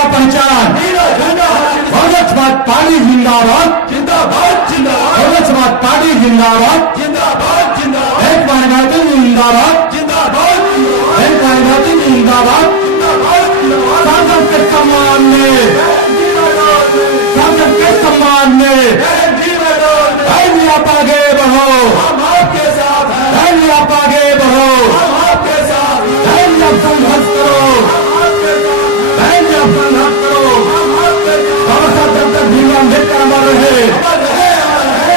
क्या पहचान, बहुजन समाज पार्टी जिंदाबाद, जिंदाबाद जिंदाबाद, बहुजन समाज पार्टी जिंदाबाद, जिंदाबाद जिंदाबाद, एक पार्टी जिंदाबाद, जिंदाबाद, एक पार्टी जिंदाबाद। सांसद के सम्मान में, सांसद के सम्मान में आप आगे बढ़ो, हम आपके साथ हैं, आप आगे बढ़ो, हम आपके साथ हैं, आप संघर्ष करो, आप संघर्ष करो। बाबा साहब डॉक्टर भीमराव अम्बेडकर अमर रहे,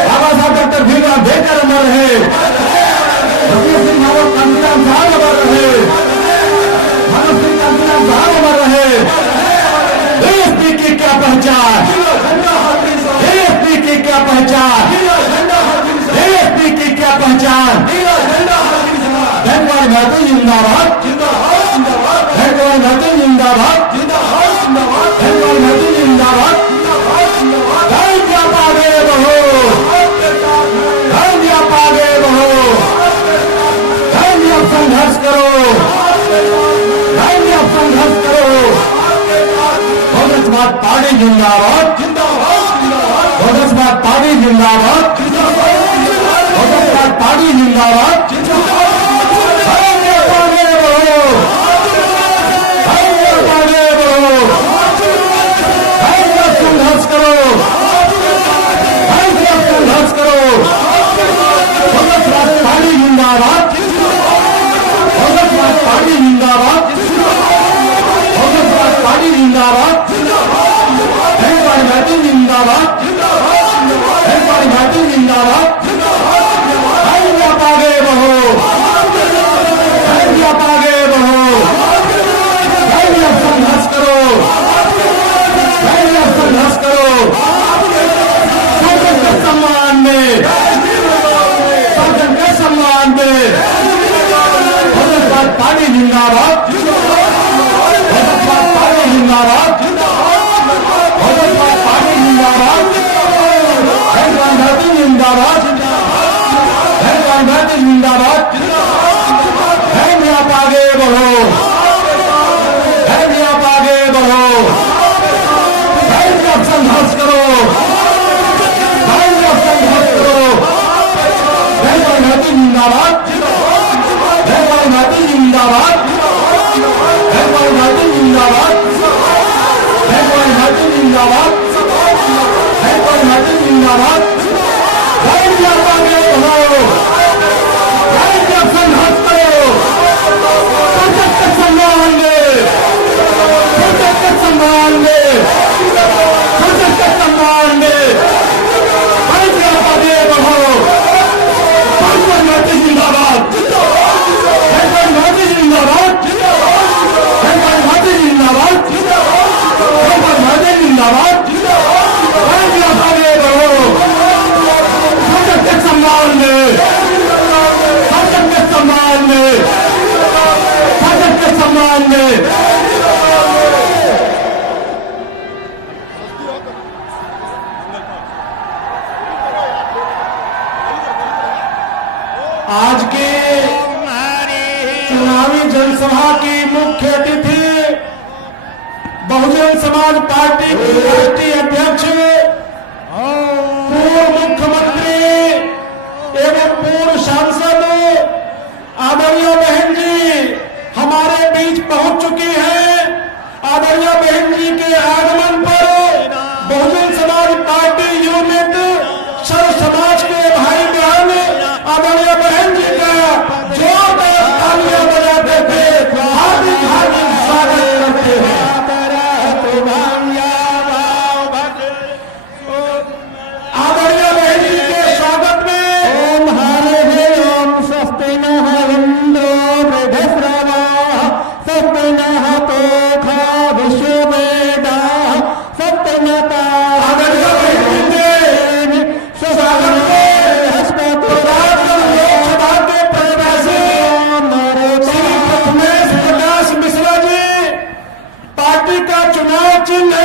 बाबा साहब डॉक्टर भीमराव अम्बेडकर अमर रहे, भगत सिंह कांशीराम साहब अमर रहे, भगत सिंह कांशीराम साहब अमर रहे। एएसपी की क्या पहचान, एएसपी की क्या पहचान, एएसपी की क्या पहचान। बैंकवाली महतो जिंदाबाद, बैंकवाली महतो जिंदाबाद, बैंकवाली महतो जिंदाबाद। आप आगे बढ़ो, आप आगे बढ़ो, आप संघर्ष करो, आप संघर्ष करो। बहुजन समाज पार्टी जिंदाबाद, बहुजन समाज पार्टी जिंदाबाद, बहुजन समाज पार्टी जिंदाबाद। संघर्ष करो, संघर्ष करो। बहुजन समाज पार्टी जिंदाबाद, बहुजन समाज पार्टी जिंदाबाद, बहुजन समाज पार्टी जिंदाबाद, बैंकवाली महतो जिंदाबाद, बैंकवाली महतो जिंदाबाद। आप आगे बढ़ो, आप आगे बढ़ो, आप संघर्ष करो, आप संघर्ष करो। संसद के सम्मान में, संसद के सम्मान में बहुजन समाज पार्टी जिंदाबाद, बहुजन समाज पार्टी जिंदाबाद, बहुजन समाज पार्टी जिंदाबाद, बैंकवाली महतो जिंदाबाद, बैंकवाली महतो जिंदाबाद। आप आगे बढ़ो, आप आगे बढ़ो, आप संघर्ष करो, आप संघर्ष करो। बैंकवाली महतो जिंदाबाद, बैंकवाली महतो जिंदाबाद, बैंकवाली महतो जिंदाबाद, बैंकवाली महतो जिंदाबाद, बैंकवाली महतो जिंदाबाद। आप आगे बढ़ो, आप संघर्ष करो। संसद के सम्मान में, संसद के सम्मान में, संसद के सम्मान में आप आगे बढ़ो। बैंकवाली महतो जिंदाबाद, बैंकवाली महतो जिंदाबाद, बैंकवाली महतो जिंदाबाद, बैंकवाली महतो जिंदाबाद। आप आगे बढ़ो। संसद के सम्मान में, संसद के सम्मान में, संसद के सम्मान में। आज के चुनावी जनसभा की मुख्य अतिथि बहुजन समाज पार्टी की राष्ट्रीय अध्यक्ष, पूर्व मुख्यमंत्री एवं पूर्व सांसद आदरणीय बहन जी हमारे बीच पहुंच चुकी हैं। आदरणीय बहन जी के आगमन पर बहुजन समाज पार्टी यूनिट सर्व समाज के भाई बहन आदरणीय बहन जी का जोरदार तालियां बजाते थे हार्दिक हार्दिक स्वागत करते हैं। आदरणीय बहन जी के स्वागत में ओम हरे ओम स्वस्ति नः इंद्रो वृद्धश्रवा स्वस्ति नः पूषा विश्ववेदाः स्वस्ति नः आदरणीय बहन जी के स्वागत में लोकसभा के प्रत्याशी श्री प्रथमेश प्रकाश मिश्रा जी पार्टी का चुनाव चिन्ह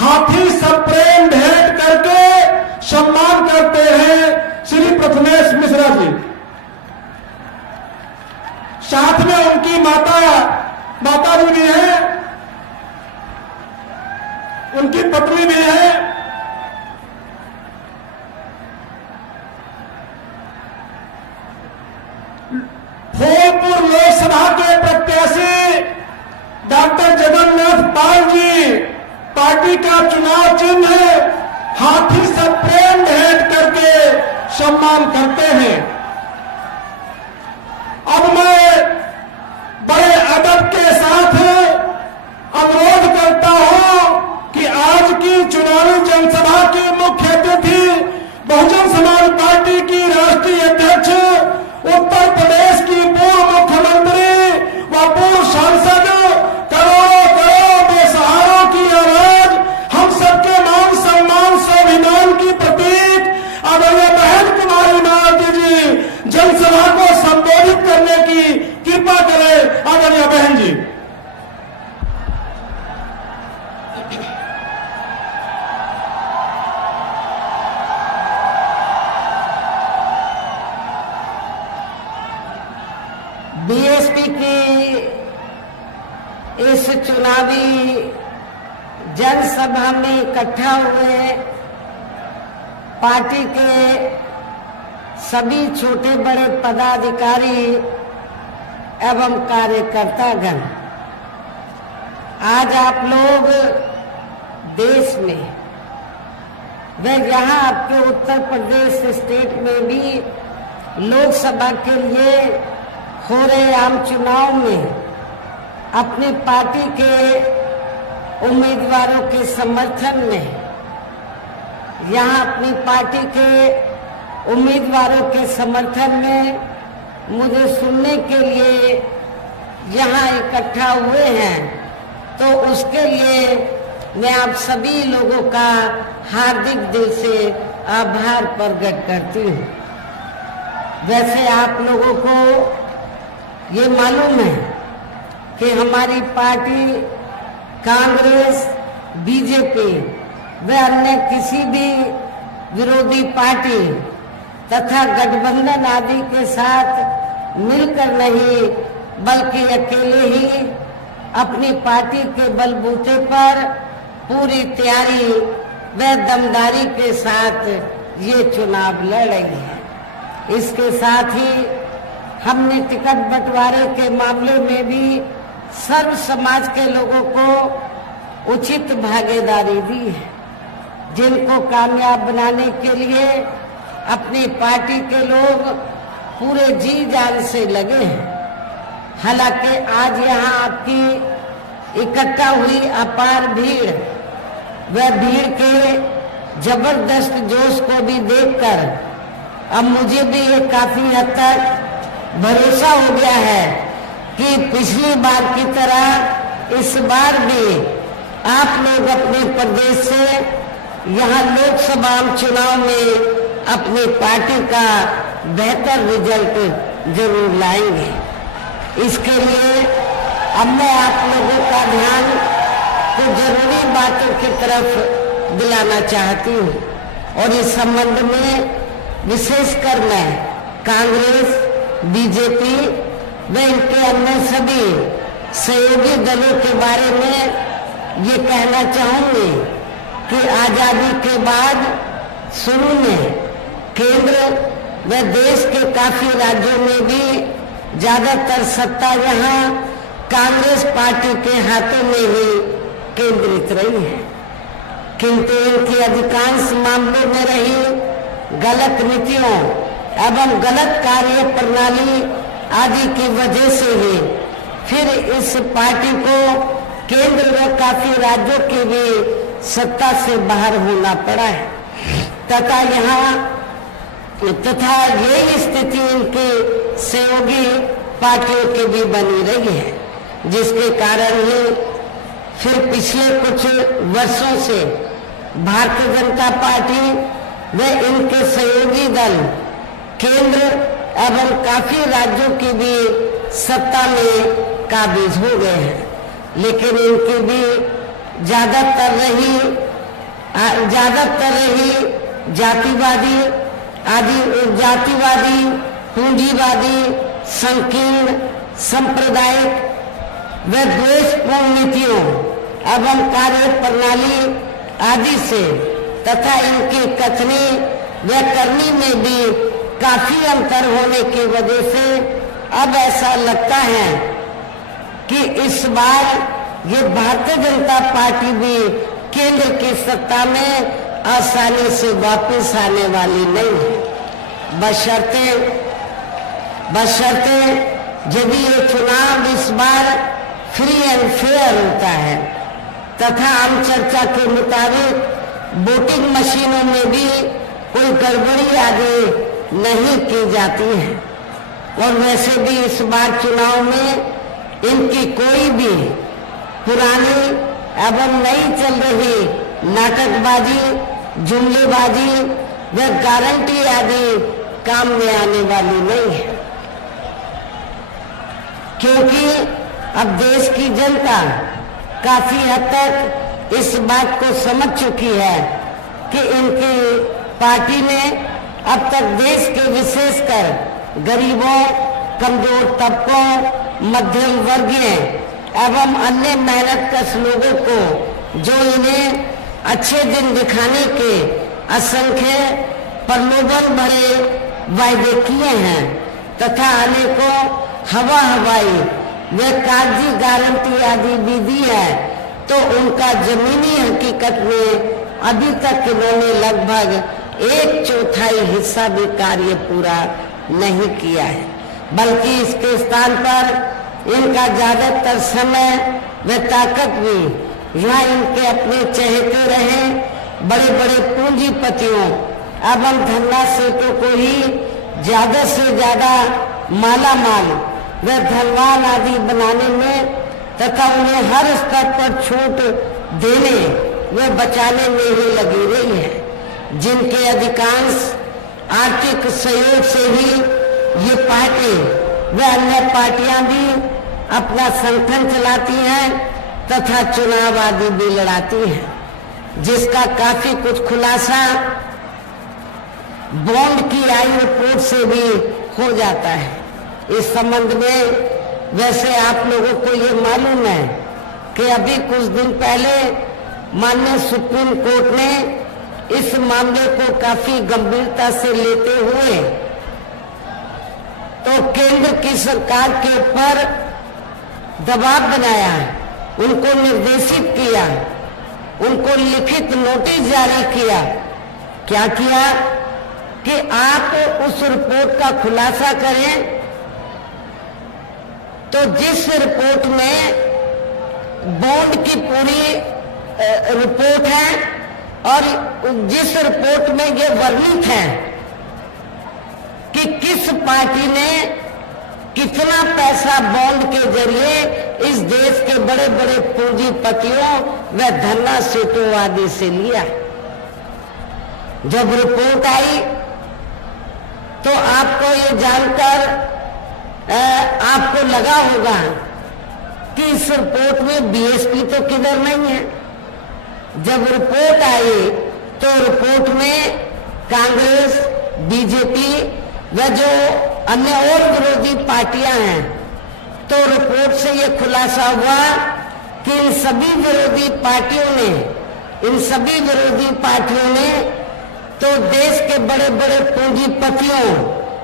हाथी सप्रेम भेंट करके सम्मान करते हैं श्री प्रथमेश मिश्रा जी। साथ में उनकी माता जी भी हैं। उनकी पत्नी भी है। फूलपुर लोकसभा के प्रत्याशी डॉक्टर जगन्नाथ पाल जी, पार्टी का चुनाव चिन्ह हाथी से प्रेम भेंट करके सम्मान करते हैं। अब मैं बड़े अदब के साथ अनुरोध करता हूं कि आज की चुनावी जनसभा की मुख्य अतिथि बहुजन समाज पार्टी की राष्ट्रीय अध्यक्ष, उत्तर प्रदेश की पूर्व मुख्यमंत्री व पूर्व सांसद, करोड़ों करोड़ों बेसहारों की आवाज, हम सबके मान सम्मान स्वाभिमान की प्रतीक आदरणीय बहन कुमारी मायावती जी जनसभा को संबोधित करने की कृपा करें। आदरणीय बहन जी। बीएसपी की इस चुनावी जनसभा में इकट्ठा हुए पार्टी के सभी छोटे बड़े पदाधिकारी एवं कार्यकर्तागण, आज आप लोग देश में व यहाँ आपके उत्तर प्रदेश स्टेट में भी लोकसभा के लिए हो रहे आम चुनाव में अपनी पार्टी के उम्मीदवारों के समर्थन में, यहाँ अपनी पार्टी के उम्मीदवारों के समर्थन में मुझे सुनने के लिए यहाँ इकट्ठा हुए हैं, तो उसके लिए मैं आप सभी लोगों का हार्दिक दिल से आभार प्रकट करती हूँ। वैसे आप लोगों को ये मालूम है कि हमारी पार्टी कांग्रेस, बीजेपी व अन्य किसी भी विरोधी पार्टी तथा गठबंधन आदि के साथ मिलकर नहीं, बल्कि अकेले ही अपनी पार्टी के बलबूते पर पूरी तैयारी व दमदारी के साथ ये चुनाव लड़ रही है। इसके साथ ही हमने टिकट बंटवारे के मामले में भी सर्व समाज के लोगों को उचित भागीदारी दी है, जिनको कामयाब बनाने के लिए अपनी पार्टी के लोग पूरे जी जान से लगे हैं। हालांकि आज यहाँ आपकी इकट्ठा हुई अपार भीड़ व भीड़ के जबरदस्त जोश को भी देखकर अब मुझे भी ये काफी हद तक भरोसा हो गया है कि पिछली बार की तरह इस बार भी आप लोग अपने प्रदेश से यहाँ लोकसभा चुनाव में अपनी पार्टी का बेहतर रिजल्ट जरूर लाएंगे। इसके लिए अब मैं आप लोगों का ध्यान कुछ जरूरी बातों की तरफ दिलाना चाहती हूँ, और इस संबंध में विशेषकर मैं कांग्रेस, बीजेपी व इनके अन्य सभी सहयोगी दलों के बारे में ये कहना चाहूंगी कि आजादी के बाद शुरू में केंद्र व देश के काफी राज्यों में भी ज्यादातर सत्ता यहाँ कांग्रेस पार्टी के हाथों में ही केंद्रित रही है, किंतु इनकी अधिकांश मामलों में रही गलत नीतियों एवं गलत कार्य प्रणाली आदि की वजह से ही फिर इस पार्टी को केंद्र व काफी राज्यों की भी सत्ता से बाहर होना पड़ा है, तथा यही स्थिति इनकी सहयोगी पार्टियों की भी बनी रही है, जिसके कारण ही फिर पिछले कुछ वर्षों से भारतीय जनता पार्टी व इनके सहयोगी दल केंद्र एवं काफी राज्यों की भी सत्ता में काबिज हो गए हैं, लेकिन इनकी भी ज्यादातर रही जातिवादी, पूंजीवादी, संकीर्ण, सांप्रदायिक व द्वेषपूर्ण नीतियों एवं कार्य प्रणाली आदि से तथा इनकी कथनी व करनी में भी काफी अंतर होने की वजह से अब ऐसा लगता है कि इस बार ये भारतीय जनता पार्टी भी केंद्र की सत्ता में आसानी से वापस आने वाली नहीं है, बशर्ते यदि ये चुनाव इस बार फ्री एंड फेयर होता है तथा आम चर्चा के मुताबिक वोटिंग मशीनों में भी कोई गड़बड़ी आदि नहीं की जाती है। और वैसे भी इस बार चुनाव में इनकी कोई भी पुरानी एवं नई चल रही नाटकबाजी, जुमलेबाजी व गारंटी आदि काम में आने वाली नहीं है, क्योंकि अब देश की जनता काफी हद तक इस बात को समझ चुकी है कि इनकी पार्टी ने अब तक देश के विशेषकर गरीबों, कमजोर तबकों, मध्यम वर्गीय एवं अन्य मेहनतकश लोगों को जो इन्हें अच्छे दिन दिखाने के असंख्य प्रलोभन भरे वायदे किए हैं तथा अनेकों हवाई व कागजी गारंटी आदि भी दी है, तो उनका जमीनी हकीकत में अभी तक इन्होंने लगभग 1/4 हिस्सा भी कार्य पूरा नहीं किया है, बल्कि इसके स्थान पर इनका ज्यादातर समय व ताकत भी यहाँ इनके अपने चहेते रहे बड़े बड़े पूंजीपतियों एवं धन्ना सेठों को ही ज्यादा से ज्यादा माला माल व धनवान आदि बनाने में तथा उन्हें हर स्तर पर छूट देने व बचाने में ही लगी रही है, जिनके अधिकांश आर्थिक सहयोग से ही ये पार्टी व अन्य पार्टियां भी अपना संगठन चलाती हैं तथा चुनाव आदि भी लड़ाती हैं, जिसका काफी कुछ खुलासा बॉन्ड की आई रिपोर्ट से भी हो जाता है। इस संबंध में वैसे आप लोगों को ये मालूम है कि अभी कुछ दिन पहले माननीय सुप्रीम कोर्ट ने इस मामले को काफी गंभीरता से लेते हुए तो केंद्र की सरकार के ऊपर दबाव बनाया, उनको निर्देशित किया, उनको लिखित नोटिस जारी किया। क्या किया कि आप उस रिपोर्ट का खुलासा करें, तो जिस रिपोर्ट में बॉन्ड की पूरी रिपोर्ट है और जिस रिपोर्ट में ये वर्णित है कि किस पार्टी ने कितना पैसा बॉन्ड के जरिए इस देश के बड़े बड़े पूंजीपतियों व धन्ना सेठों आदि से लिया। जब रिपोर्ट आई तो आपको ये जानकर आपको लगा होगा कि इस रिपोर्ट में बीएसपी तो किधर नहीं है। जब रिपोर्ट आई तो रिपोर्ट में कांग्रेस, बीजेपी व जो अन्य और विरोधी पार्टियां हैं, तो रिपोर्ट से ये खुलासा हुआ कि इन सभी विरोधी पार्टियों ने तो देश के बड़े बड़े पूंजीपतियों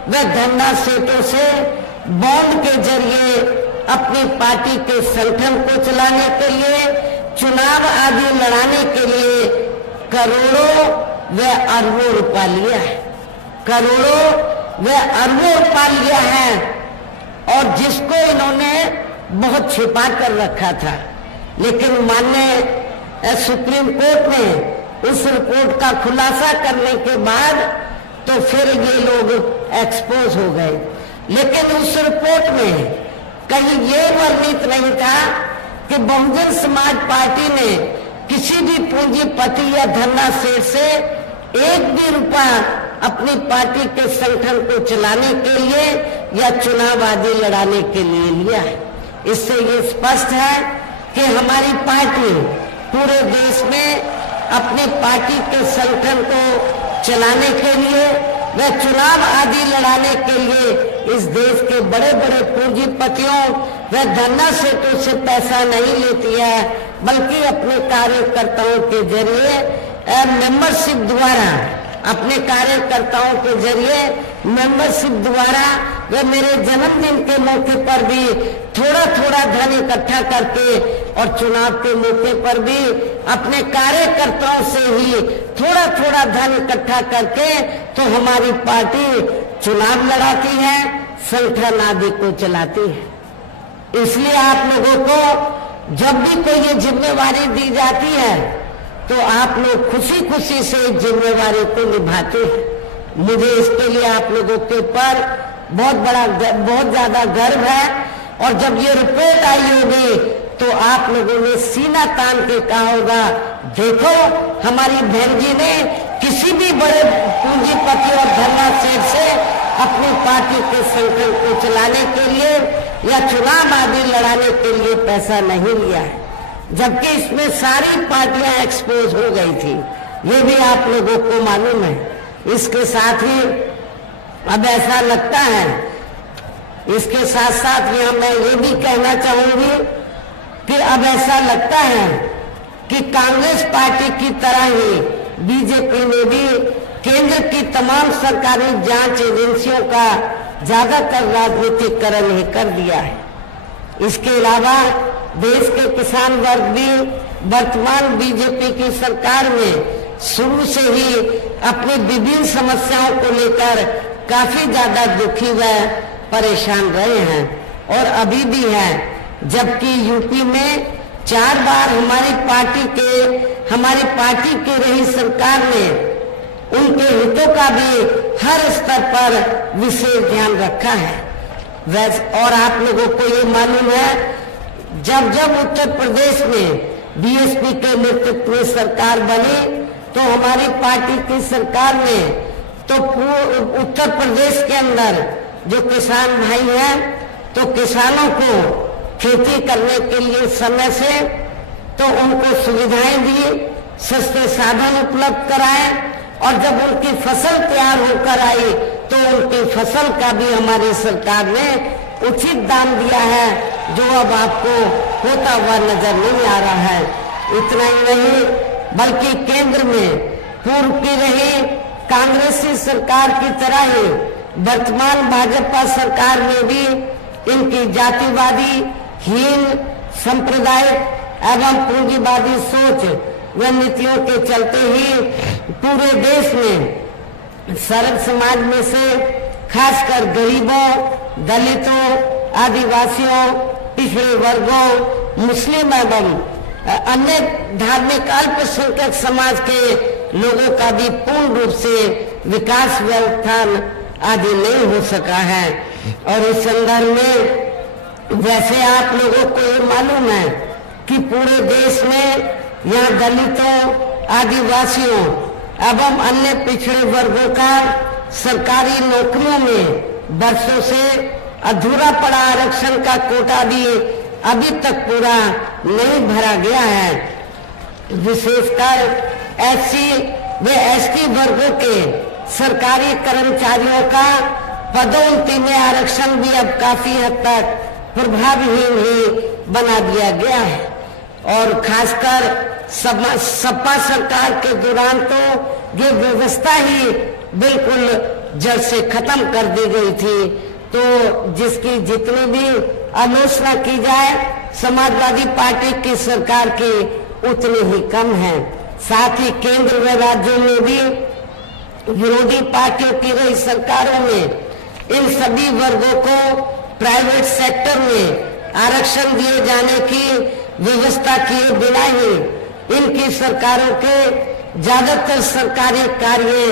व धन्ना सेठों से बॉन्ड के जरिए अपनी पार्टी के संगठन को चलाने के लिए, चुनाव आदि लड़ाने के लिए करोड़ों व अरबों रुपया लिया है, करोड़ों व अरबों रुपया लिया है, और जिसको इन्होंने बहुत छिपा कर रखा था। लेकिन माननीय सुप्रीम कोर्ट ने उस रिपोर्ट का खुलासा करने के बाद तो फिर ये लोग एक्सपोज हो गए। लेकिन उस रिपोर्ट में कहीं ये वर्णित नहीं था कि बहुजन समाज पार्टी ने किसी भी पूंजीपति या धन्ना सेठ से एक भी रुपया अपनी पार्टी के संगठन को चलाने के लिए या चुनाव आदि लड़ाने के लिए लिया है। इससे ये स्पष्ट है कि हमारी पार्टी पूरे देश में अपनी पार्टी के संगठन को चलाने के लिए व चुनाव आदि लड़ाने के लिए इस देश के बड़े बड़े पूंजीपतियों व धन्ना सेठों से पैसा नहीं लेती है, बल्कि अपने कार्यकर्ताओं के जरिए मेंबरशिप द्वारा, अपने कार्यकर्ताओं के जरिए मेंबरशिप द्वारा वे मेरे जन्मदिन के मौके पर भी थोड़ा थोड़ा धन इकट्ठा करके और चुनाव के मौके पर भी अपने कार्यकर्ताओं से ही थोड़ा थोड़ा धन इकट्ठा करके तो हमारी पार्टी चुनाव लड़ाती है, संगठन आदि को चलाती है। इसलिए आप लोगों को जब भी कोई ये जिम्मेवारी दी जाती है तो आप लोग खुशी खुशी से जिम्मेवारी को निभाते हैं। मुझे इसके लिए आप लोगों के ऊपर बहुत ज्यादा गर्व है। और जब ये रिपोर्ट आई होगी तो आप लोगों ने सीना तान के कहा होगा, देखो हमारी बहन जी ने किसी भी बड़े पूंजीपति और धन्ना सेठ से अपनी पार्टी के संगठन को चलाने के लिए या चुनाव आदि लड़ाने के लिए पैसा नहीं लिया है, जबकि इसमें सारी पार्टियां एक्सपोज हो गई थी। ये भी आप लोगों को मालूम है। इसके साथ ही अब ऐसा लगता है, इसके साथ साथ यहाँ मैं ये भी कहना चाहूंगी कि अब ऐसा लगता है कि कांग्रेस पार्टी की तरह ही बीजेपी ने भी केंद्र की तमाम सरकारी जांच एजेंसियों का ज्यादातर राजनीतिकरण ही कर दिया है। इसके अलावा देश के किसान वर्ग भी वर्तमान बीजेपी की सरकार में शुरू से ही अपनी विभिन्न समस्याओं को लेकर काफी ज्यादा दुखी व परेशान रहे हैं और अभी भी हैं। जबकि यूपी में 4 बार हमारी पार्टी की रही सरकार ने उनके हितों का भी हर स्तर पर विशेष ध्यान रखा है। और आप लोगों को ये मालूम है, जब जब उत्तर प्रदेश में बीएसपी के नेतृत्व में सरकार बनी तो हमारी पार्टी की सरकार ने तो उत्तर प्रदेश के अंदर जो किसान भाई हैं तो किसानों को खेती करने के लिए समय से तो उनको सुविधाएं दी, सस्ते साधन उपलब्ध कराए और जब उनकी फसल तैयार होकर आई तो उनकी फसल का भी हमारी सरकार ने उचित दाम दिया है, जो अब आपको होता हुआ नजर नहीं आ रहा है। इतना ही नहीं बल्कि केंद्र में पूर्व की रही कांग्रेसी सरकार की तरह ही वर्तमान भाजपा सरकार में भी इनकी जातिवादी, हीन, सांप्रदायिक एवं पूंजीवादी सोच व नीतियों के चलते ही पूरे देश में सर्व समाज में से खासकर गरीबों, दलितों, आदिवासियों, पिछड़े वर्गों, मुस्लिम एवं अन्य धार्मिक अल्पसंख्यक समाज के लोगों का भी पूर्ण रूप से विकास व उत्थान आदि नहीं हो सका है। और इस संदर्भ में वैसे आप लोगों को ये मालूम है कि पूरे देश में यहाँ दलितों, आदिवासियों एवं अन्य पिछड़े वर्गों का सरकारी नौकरियों में वर्षों से अधूरा पड़ा आरक्षण का कोटा भी अभी तक पूरा नहीं भरा गया है। विशेषकर एससी व एसटी वर्गों के सरकारी कर्मचारियों का पदोन्नति में आरक्षण भी अब काफी हद तक प्रभावहीन ही बना दिया गया है। और खासकर सपा सरकार के दौरान तो ये व्यवस्था ही बिल्कुल जड़ से खत्म कर दी गई थी। तो जिसकी जितनी भी आलोचना की जाए समाजवादी पार्टी की सरकार की उतनी ही कम है। साथ ही केंद्र व राज्यों में भी विरोधी पार्टियों की रही सरकारों में इन सभी वर्गों को प्राइवेट सेक्टर में आरक्षण दिए जाने की व्यवस्था किए बिना ही इनकी सरकारों के ज्यादातर सरकारी कार्य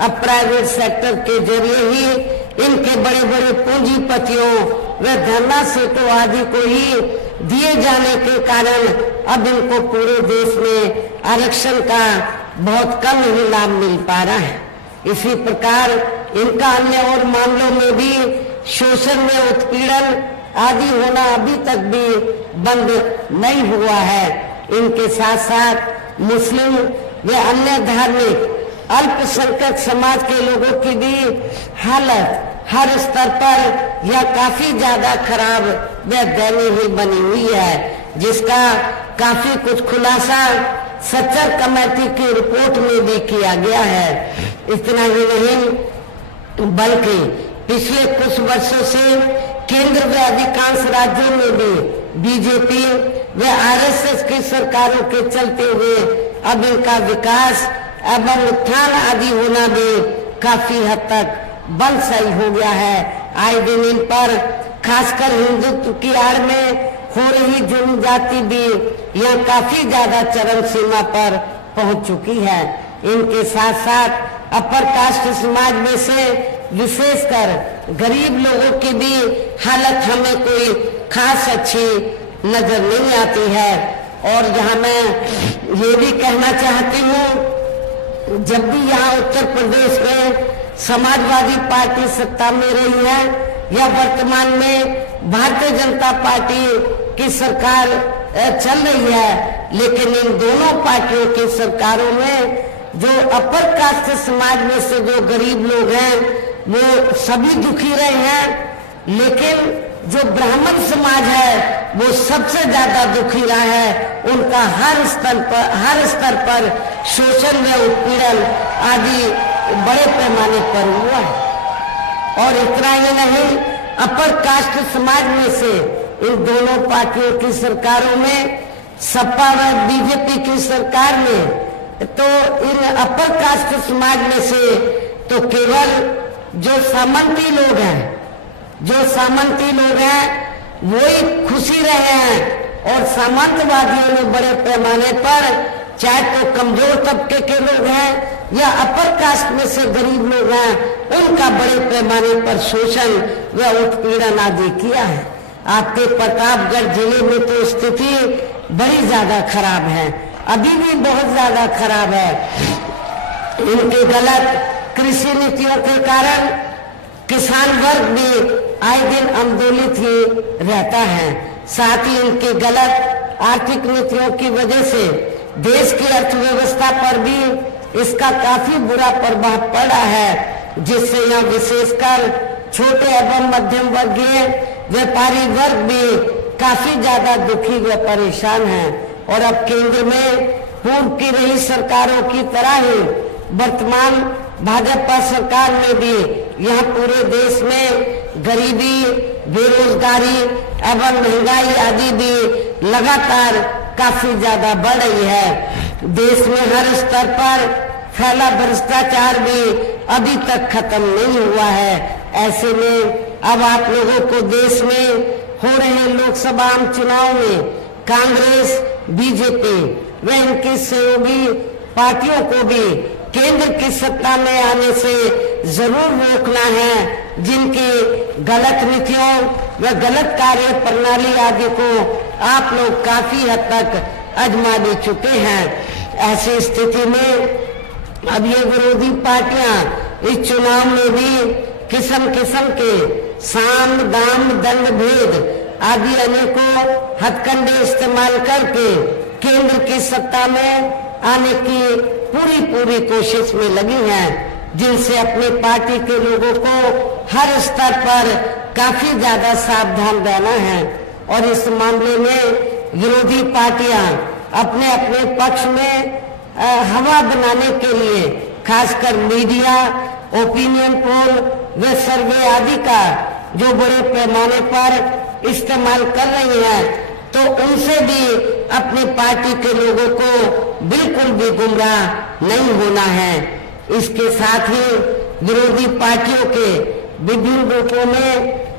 अब प्राइवेट सेक्टर के जरिए ही इनके बड़े बड़े पूंजीपतियों व धन्ना सेठों आदि को ही दिए जाने के कारण अब इनको पूरे देश में आरक्षण का बहुत कम ही लाभ मिल पा रहा है। इसी प्रकार इनका अन्य और मामलों में भी शोषण में उत्पीड़न आदि होना अभी तक भी बंद नहीं हुआ है। इनके साथ साथ मुस्लिम व अन्य धार्मिक अल्पसंख्यक समाज के लोगों की भी हालत हर स्तर पर यह काफी ज्यादा खराब व दयनीय बनी हुई है, जिसका काफी कुछ खुलासा सच्चर कमेटी की रिपोर्ट में भी किया गया है। इतना ही नहीं बल्कि पिछले कुछ वर्षों से केंद्र व अधिकांश राज्यों में भी बीजेपी व आरएसएस की सरकारों के चलते हुए अब इनका विकास एवं उत्थान आदि होना भी काफी हद तक बंद सही हो गया है। आए दिन इन पर खासकर हिंदुत्व की आड़ में हो रही जनजाति भी यह काफी ज्यादा चरम सीमा पर पहुंच चुकी है। इनके साथ साथ अपर कास्ट समाज में से विशेषकर गरीब लोगों की भी हालत हमें कोई खास अच्छी नजर नहीं आती है। और यहाँ मैं ये भी कहना चाहती हूँ, जब भी यहाँ उत्तर प्रदेश में समाजवादी पार्टी सत्ता में रही है या वर्तमान में भारतीय जनता पार्टी की सरकार चल रही है, लेकिन इन दोनों पार्टियों की सरकारों में जो अपर कास्ट समाज में से जो गरीब लोग हैं वो सभी दुखी रहे हैं, लेकिन जो ब्राह्मण समाज है वो सबसे ज्यादा दुखी रहा है। उनका हर स्तर पर शोषण व उत्पीड़न आदि बड़े पैमाने पर हुआ है। और इतना ही नहीं, अपर कास्ट समाज में से इन दोनों पार्टियों की सरकारों में सपा व बीजेपी की सरकार में तो इन अपर कास्ट समाज में से तो केवल जो सामंती लोग हैं वो ही खुशी रहे हैं। और सामंतवादियों ने बड़े पैमाने पर, चाहे तो कमजोर तबके के लोग हैं या अपर कास्ट में से गरीब लोग हैं, उनका बड़े पैमाने पर शोषण व उत्पीड़न आदि किया है। आपके प्रतापगढ़ जिले में तो स्थिति बड़ी ज्यादा खराब है, अभी भी बहुत ज्यादा खराब है। इनके गलत कृषि नीतियों के कारण किसान वर्ग भी आए दिन आंदोलित ही रहता है। साथ ही इनके गलत आर्थिक नीतियों की वजह से देश की अर्थव्यवस्था पर भी इसका काफी बुरा प्रभाव पड़ा है, जिससे यहाँ विशेषकर छोटे एवं मध्यम वर्गीय व्यापारी वर्ग भी काफी ज्यादा दुखी व परेशान है। और अब केंद्र में पूर्व की रही सरकारों की तरह ही वर्तमान भाजपा सरकार में भी यहाँ पूरे देश में गरीबी, बेरोजगारी एवं महंगाई आदि भी लगातार काफी ज्यादा बढ़ रही है। देश में हर स्तर पर फैला भ्रष्टाचार भी अभी तक खत्म नहीं हुआ है। ऐसे में अब आप लोगों को देश में हो रहे लोकसभा चुनाव में कांग्रेस, बीजेपी व इनकी सहयोगी पार्टियों को भी केंद्र की सत्ता में आने से जरूर रोकना है, जिनकी गलत नीतियों व गलत कार्य प्रणाली आदि को आप लोग काफी हद तक आजमा भी चुके हैं। ऐसी स्थिति में अब ये विरोधी पार्टियां इस चुनाव में भी किस्म किस्म के साम, दाम, दंड, भेद आदि अनेकों हथकंडे इस्तेमाल करके केंद्र की सत्ता में आने की पूरी कोशिश में लगी हैं, जिनसे अपनी पार्टी के लोगों को हर स्तर पर काफी ज्यादा सावधान रहना है। और इस मामले में विरोधी पार्टियां अपने अपने पक्ष में हवा बनाने के लिए खासकर मीडिया, ओपिनियन पोल व सर्वे आदि का जो बड़े पैमाने पर इस्तेमाल कर रही हैं, तो उनसे भी अपनी पार्टी के लोगों को बिल्कुल भी गुमराह नहीं होना है। इसके साथ ही विरोधी पार्टियों के विभिन्न रूपों में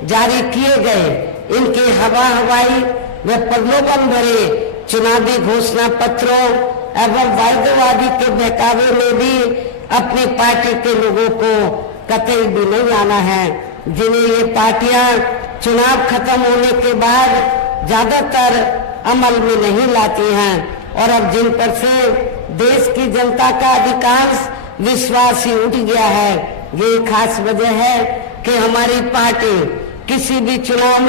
जारी किए गए इनके हवाई व प्रलोभन भरे चुनावी घोषणा पत्रों एवं वायदेवादी के बहकावे में भी अपनी पार्टी के लोगों को कतई भी नहीं आना है, जिन्हें ये पार्टियां चुनाव खत्म होने के बाद ज्यादातर अमल में नहीं लाती हैं। और अब जिन पर से देश की जनता का अधिकांश विश्वास ही उठ गया है, ये खास वजह है कि हमारी पार्टी किसी भी चुनाव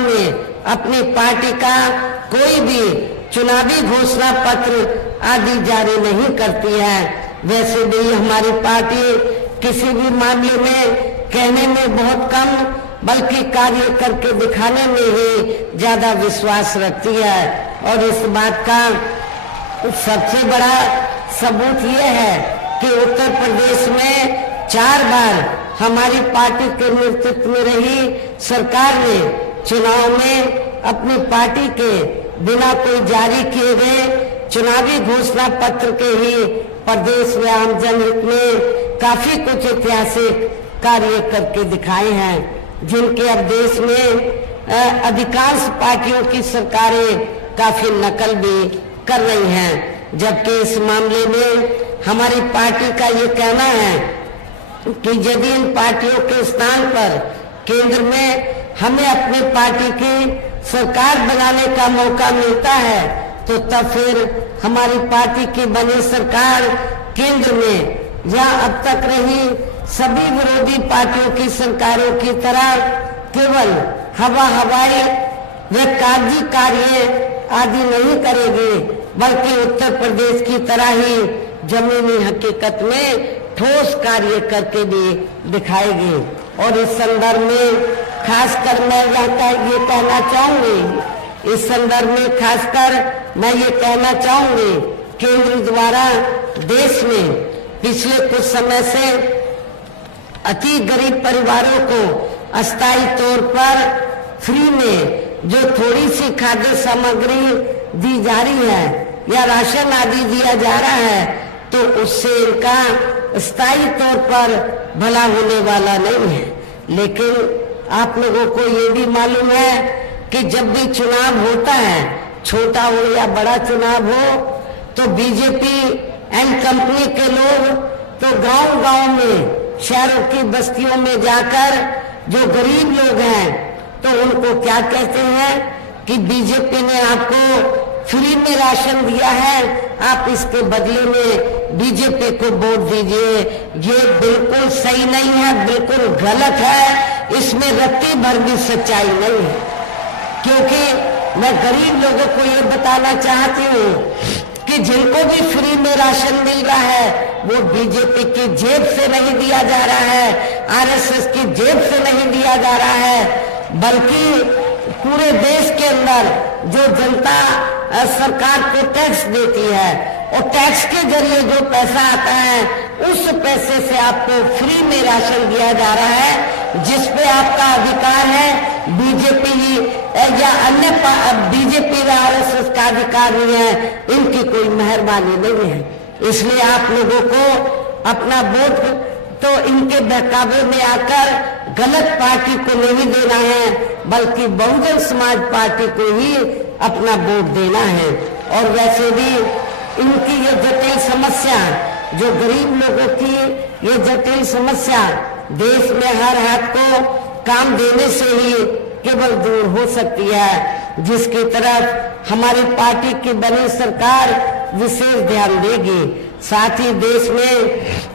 में अपनी पार्टी का कोई भी चुनावी घोषणा पत्र आदि जारी नहीं करती है। वैसे भी हमारी पार्टी किसी भी मामले में कहने में बहुत कम बल्कि कार्य करके दिखाने में ही ज्यादा विश्वास रखती है। और इस बात का सबसे बड़ा सबूत ये है कि उत्तर प्रदेश में 4 बार हमारी पार्टी के नेतृत्व में रही सरकार ने चुनाव में अपनी पार्टी के बिना कोई जारी किए गए चुनावी घोषणा पत्र के ही प्रदेश में आम जनहित में काफी कुछ ऐतिहासिक कार्य करके दिखाए हैं, जिनके अब देश में अधिकांश पार्टियों की सरकारें काफी नकल भी कर रही हैं। जबकि इस मामले में हमारी पार्टी का ये कहना है कि यदि इन पार्टियों के स्थान पर केंद्र में हमें अपनी पार्टी की सरकार बनाने का मौका मिलता है तो तब फिर हमारी पार्टी की बनी सरकार केंद्र में या अब तक रही सभी विरोधी पार्टियों की सरकारों की तरह केवल हवाई व कागजी कार्य आदि नहीं करेगी, बल्कि उत्तर प्रदेश की तरह ही जमीनी हकीकत में ठोस कार्य करके भी दिखाएगी। और इस संदर्भ में खासकर मैं ये कहना चाहूंगी, इस संदर्भ में खासकर मैं ये कहना चाहूंगी, केंद्र द्वारा देश में पिछले कुछ समय से अति गरीब परिवारों को अस्थायी तौर पर फ्री में जो थोड़ी सी खाद्य सामग्री दी जा रही है या राशन आदि दिया जा रहा है, तो उससे इनका स्थायी तौर पर भला होने वाला नहीं है। लेकिन आप लोगों को ये भी मालूम है कि जब भी चुनाव होता है, छोटा हो या बड़ा चुनाव हो, तो बीजेपी एंड कंपनी के लोग तो गांव-गांव में, शहरों की बस्तियों में जाकर जो गरीब लोग हैं तो उनको क्या कहते हैं कि बीजेपी ने आपको फ्री में राशन दिया है, आप इसके बदले में बीजेपी को वोट दीजिए। ये बिल्कुल सही नहीं है, बिल्कुल गलत है, इसमें रत्ती भर भी सच्चाई नहीं है। क्योंकि मैं गरीब लोगों को ये बताना चाहती हूँ कि जिनको भी फ्री में राशन मिल रहा है वो बीजेपी की जेब से नहीं दिया जा रहा है, आरएसएस की जेब से नहीं दिया जा रहा है, बल्कि पूरे देश के अंदर जो जनता सरकार को टैक्स देती है और टैक्स के जरिए जो पैसा आता है उस पैसे से आपको फ्री में राशन दिया जा रहा है, जिस पे आपका अधिकार है। बीजेपी या अन्य बीजेपी व आरएसएस का अधिकार नहीं है, इनकी कोई मेहरबानी नहीं है। इसलिए आप लोगों को अपना वोट तो इनके बहकावे में आकर गलत पार्टी को नहीं देना है, बल्कि बहुजन समाज पार्टी को ही अपना वोट देना है। और वैसे भी इनकी ये जटिल समस्या, जो गरीब लोगों की ये जटिल समस्या देश में हर हाथ को काम देने से ही केवल दूर हो सकती है, जिसकी तरफ हमारी पार्टी की बनी सरकार विशेष ध्यान देगी। साथ ही देश में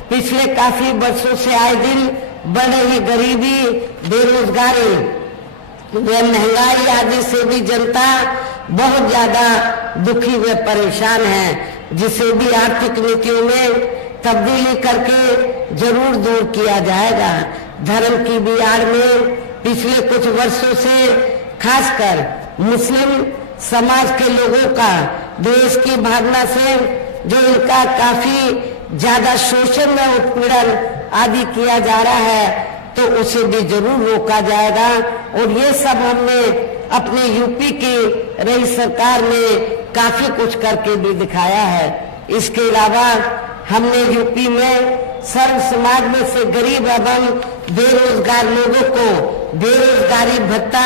पिछले काफी वर्षों से आए दिन बढ़ रही गरीबी, बेरोजगारी व महंगाई आदि से भी जनता बहुत ज्यादा दुखी व परेशान है, जिसे भी आर्थिक नीतियों में तब्दीली करके जरूर दूर किया जाएगा। धर्म की भी आड़ में पिछले कुछ वर्षों से खासकर मुस्लिम समाज के लोगों का देश की भावना से जो इनका काफी ज्यादा शोषण व उत्पीड़न आदि किया जा रहा है, तो उसे भी जरूर रोका जाएगा। और ये सब हमने अपने यूपी की रही सरकार में काफी कुछ करके भी दिखाया है। इसके अलावा हमने यूपी में सर्व समाज में से गरीब एवं बेरोजगार लोगों को बेरोजगारी भत्ता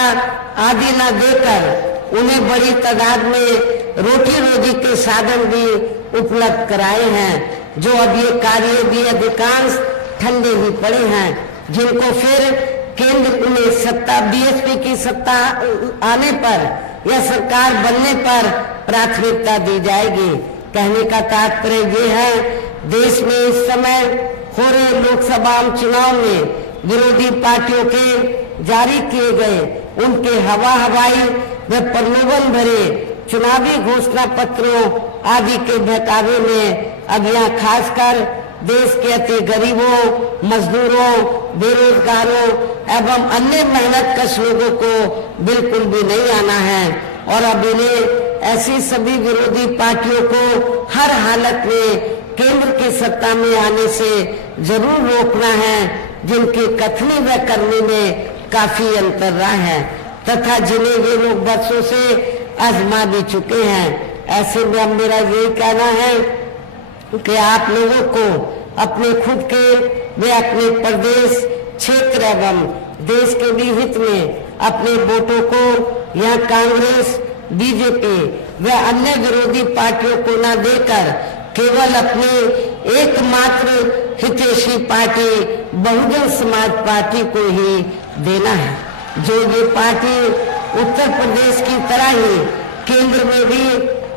आदि न देकर उन्हें बड़ी तादाद में रोटी रोजी के साधन भी उपलब्ध कराए हैं, जो अब ये कार्य भी अधिकांश ठंडे ही पड़े हैं, जिनको फिर केंद्र में सत्ता बीएसपी की सत्ता आने पर या सरकार बनने पर प्राथमिकता दी जाएगी। कहने का तात्पर्य ये है, देश में इस समय हो रहे लोकसभा चुनाव में विरोधी पार्टियों के जारी किए गए उनके हवाई व प्रलोभन भरे चुनावी घोषणा पत्रों आदि के बहकावे में अब यहाँ खासकर देश के अति गरीबों, मजदूरों बेरोजगारों एवं अन्य मेहनतकश लोगों को बिल्कुल भी नहीं आना है और अब इन्हें ऐसी सभी विरोधी पार्टियों को हर हालत में केंद्र की सत्ता में आने से जरूर रोकना है, जिनकी कथनी व करनी में काफी अंतर रहा है तथा जिन्हें ये लोग बरसों से आजमा भी चुके हैं। ऐसे में अब मेरा यही कहना है कि आप लोगों को अपने खुद के व अपने प्रदेश क्षेत्र एवं देश के भी हित में अपने वोटों को यहाँ कांग्रेस, बीजेपी व अन्य विरोधी पार्टियों को न देकर केवल अपनी एकमात्र हितैषी पार्टी बहुजन समाज पार्टी को ही देना है, जो ये पार्टी उत्तर प्रदेश की तरह ही केंद्र में भी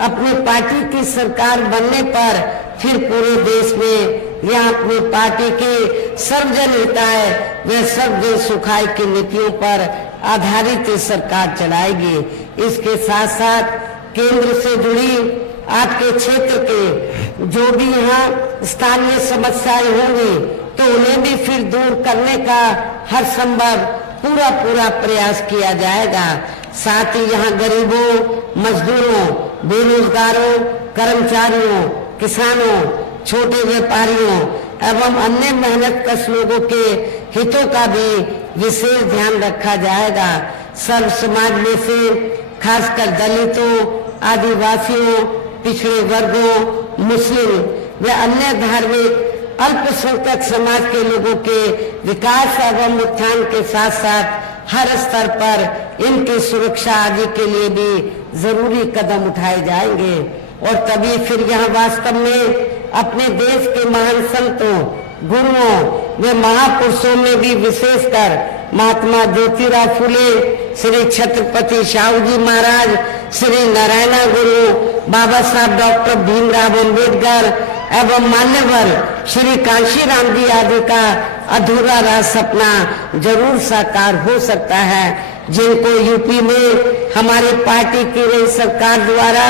अपनी पार्टी की सरकार बनने पर फिर पूरे देश में यह अपनी पार्टी के सर्वजन हिताय व सर्वजन सुखाय की नीतियों पर आधारित सरकार चलाएगी। इसके साथ साथ केंद्र से जुड़ी आपके क्षेत्र के जो भी यहाँ स्थानीय समस्याएं होंगी तो उन्हें भी फिर दूर करने का हर संभव पूरा प्रयास किया जाएगा। साथ ही यहाँ गरीबों, मजदूरों, बेरोजगारों, कर्मचारियों, किसानों, छोटे व्यापारियों एवं अन्य मेहनतकश लोगों के हितों का भी विशेष ध्यान रखा जाएगा। सर्व समाज में से खासकर दलितों, आदिवासियों, पिछड़े वर्गों, मुस्लिम व अन्य धार्मिक अल्पसंख्यक समाज के लोगों के विकास एवं उत्थान के साथ साथ हर स्तर पर इनकी सुरक्षा आदि के लिए भी जरूरी कदम उठाए जाएंगे और तभी फिर यहाँ वास्तव में अपने देश के महान संतों, गुरुओं व महापुरुषों में भी विशेषकर महात्मा ज्योतिराव फुले, श्री छत्रपति शाहू जी महाराज, श्री नारायण गुरु, बाबा साहब डॉक्टर भीमराव अम्बेडकर एवं मान्यवर श्री कांशीराम जी आदि का अधूरा रहा सपना जरूर साकार हो सकता है, जिनको यूपी में हमारी पार्टी की नई सरकार द्वारा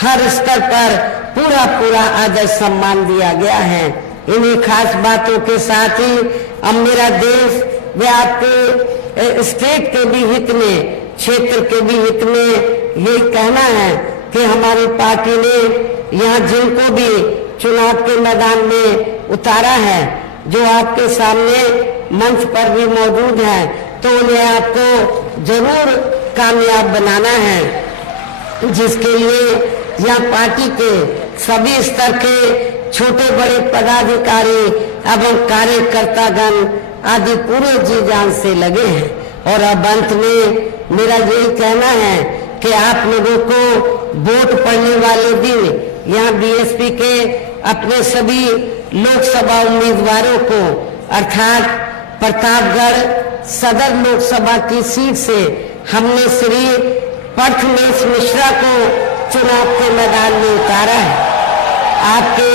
हर स्तर पर पूरा आदर सम्मान दिया गया है। इन्हीं खास बातों के साथ ही अब मेरा देश व आपके स्टेट के भी हित में, क्षेत्र के भी हित में यही कहना है कि हमारी पार्टी ने यहाँ जिनको भी चुनाव के मैदान में उतारा है, जो आपके सामने मंच पर भी मौजूद है, तो उन्हें आपको जरूर कामयाब बनाना है, जिसके लिए यहाँ पार्टी के सभी स्तर के छोटे बड़े पदाधिकारी एवं कार्यकर्तागण आदि पूरे जी जान से लगे हैं। और अब अंत में मेरा यही कहना है कि आप लोगों को वोट पड़ने वाले दिन यहाँ बीएसपी के अपने सभी लोकसभा उम्मीदवारों को अर्थात प्रतापगढ़ सदर लोकसभा की सीट से हमने श्री प्रथमेश मिश्रा को चुनाव के मैदान में उतारा है। आपके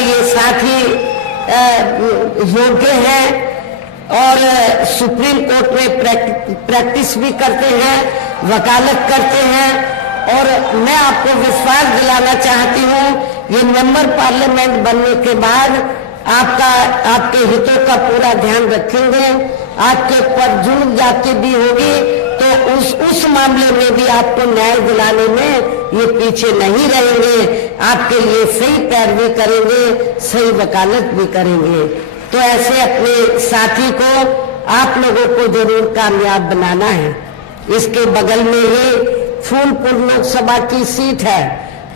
ये साथी योग्य हैं और सुप्रीम कोर्ट में प्रैक्टिस भी करते हैं, वकालत करते हैं और मैं आपको विश्वास दिलाना चाहती हूँ ये मेंबर पार्लियामेंट बनने के बाद आपके हितों का पूरा ध्यान रखेंगे। आपके पर जुल्म जाति भी होगी तो उस मामले में भी आपको न्याय दिलाने में ये पीछे नहीं रहेंगे, आपके लिए सही पैरवी करेंगे, सही वकालत भी करेंगे। तो ऐसे अपने साथी को आप लोगों को जरूर कामयाब बनाना है। इसके बगल में ही फूलपुर लोकसभा की सीट है।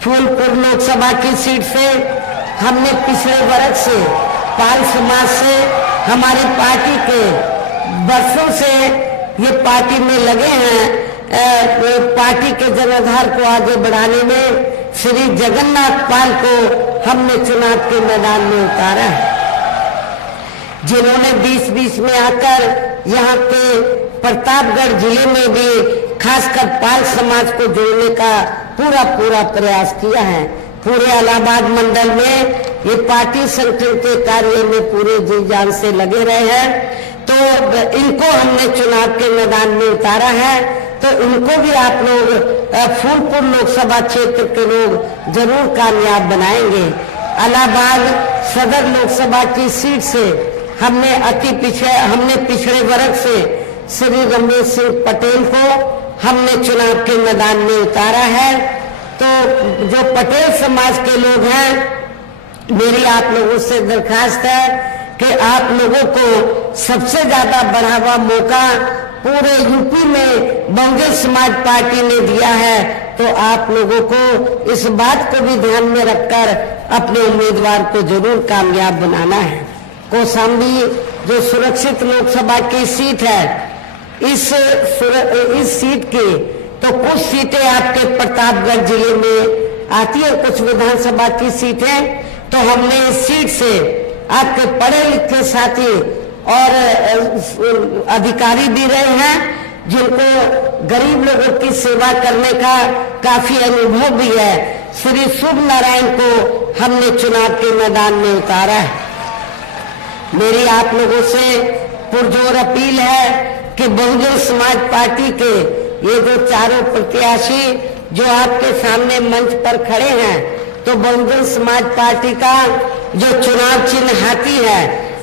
फूलपुर लोकसभा की सीट से हमने पिछले वर्ष से पाल समाज से हमारी पार्टी के वर्षों से ये पार्टी में लगे हैं। पार्टी के जनाधार को आगे बढ़ाने में श्री जगन्नाथ पाल को हमने चुनाव के मैदान में उतारा है, जिन्होंने 2020 में आकर यहाँ के प्रतापगढ़ जिले में भी खासकर पाल समाज को जोड़ने का पूरा प्रयास किया है। पूरे इलाहाबाद मंडल में ये पार्टी संगठन के कार्य में पूरे जी जान से लगे रहे हैं, तो इनको हमने चुनाव के मैदान में उतारा है। तो इनको भी आप लोग फूलपुर लोकसभा क्षेत्र के लोग जरूर कामयाब बनाएंगे। इलाहाबाद सदर लोकसभा की सीट से हमने पिछड़े वर्ग से श्री रमेश सिंह पटेल को हमने चुनाव के मैदान में उतारा है। तो जो पटेल समाज के लोग हैं, मेरी आप लोगों से दरखास्त है कि आप लोगों को सबसे ज्यादा बढ़ावा मौका पूरे यूपी में बहुजन समाज पार्टी ने दिया है। तो आप लोगों को इस बात को भी ध्यान में रखकर अपने उम्मीदवार को जरूर कामयाब बनाना है। कौशाम्बी जो सुरक्षित लोकसभा की सीट है, इस सीट की तो कुछ सीटें आपके प्रतापगढ़ जिले में आती है, कुछ विधानसभा की सीटें। तो हमने इस सीट से आपके पढ़े लिखे साथी और अधिकारी भी रहे हैं, जिनको गरीब लोगों की सेवा करने का काफी अनुभव भी है। श्री शुभ नारायण को हमने चुनाव के मैदान में उतारा है। मेरी आप लोगों से पुरजोर अपील है कि बहुजन समाज पार्टी के ये जो चारों प्रत्याशी जो आपके सामने मंच पर खड़े हैं, तो बहुजन समाज पार्टी का जो चुनाव चिन्ह हाथी है,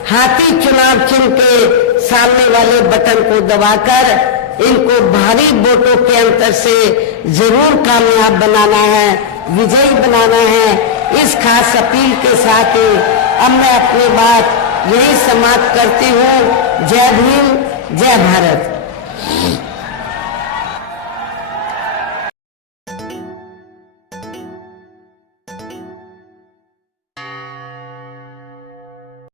हाथी चुनाव चिन्ह के सामने वाले बटन को दबाकर इनको भारी वोटों के अंतर से जरूर कामयाब बनाना है, विजयी बनाना है। इस खास अपील के साथ ही अब मैं अपनी बात यही समाप्त करती हूँ। जय भीम, जय भारत।